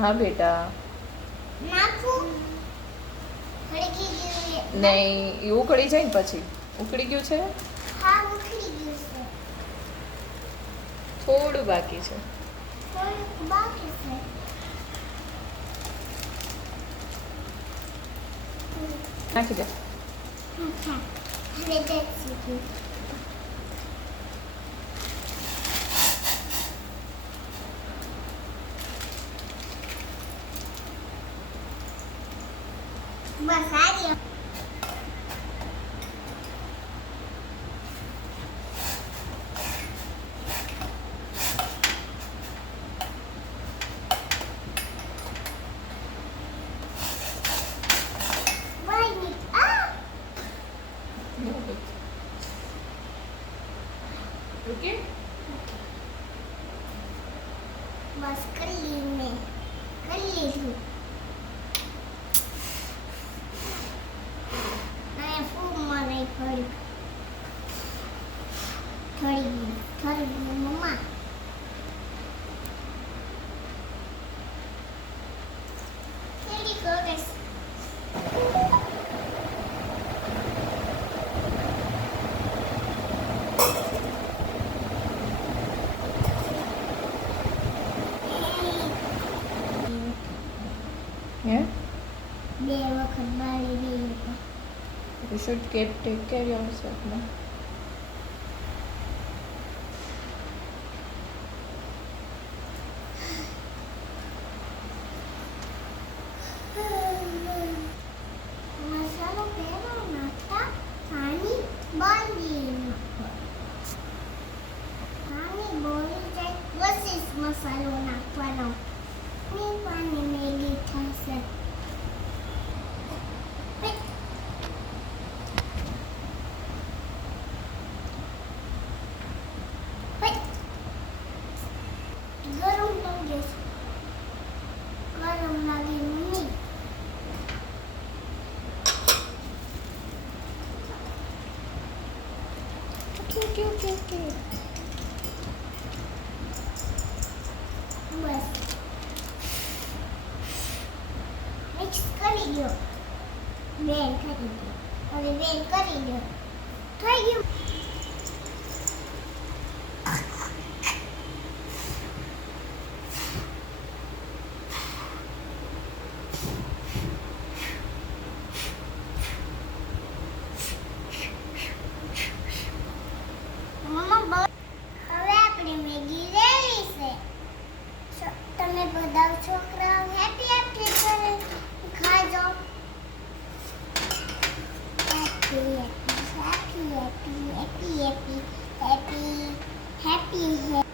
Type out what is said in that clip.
હા બેટા. નાખું ઉકળી ગયું નહીં, એ ઉકળી જાય ને પછી. ઉકળી ગયું છે? હા ઉકળી ગયું છે. થોડું બાકી છે. થોડુંક બાકી છે. નાખી દે. હા હવે દેખી બસ આ ગયો. ઓકે. બસ કરી લીધું. અને ફૂલ મારે થોડી મમ્મા કેડી કોગસ હે? 2 વખત બાળી દીધું. You should take care yourself, no? મસાલો પહેલો નાખતા પાણી બાંધી પાણી બોલી જાય પછી મસાલો નાખવાનો. પાણી મેગી થશે. ગરમ લાગે મમ્મી. Okay. બસ મિક્સ કરી દો. બેન કરી દો. હવે બેન કરી દો. થઈ ગયું. મમ્મા હવે આપણી મેગી રેડી છે. તમે બધા છોકરાઓ હેપી કરે ખાજો. હેપી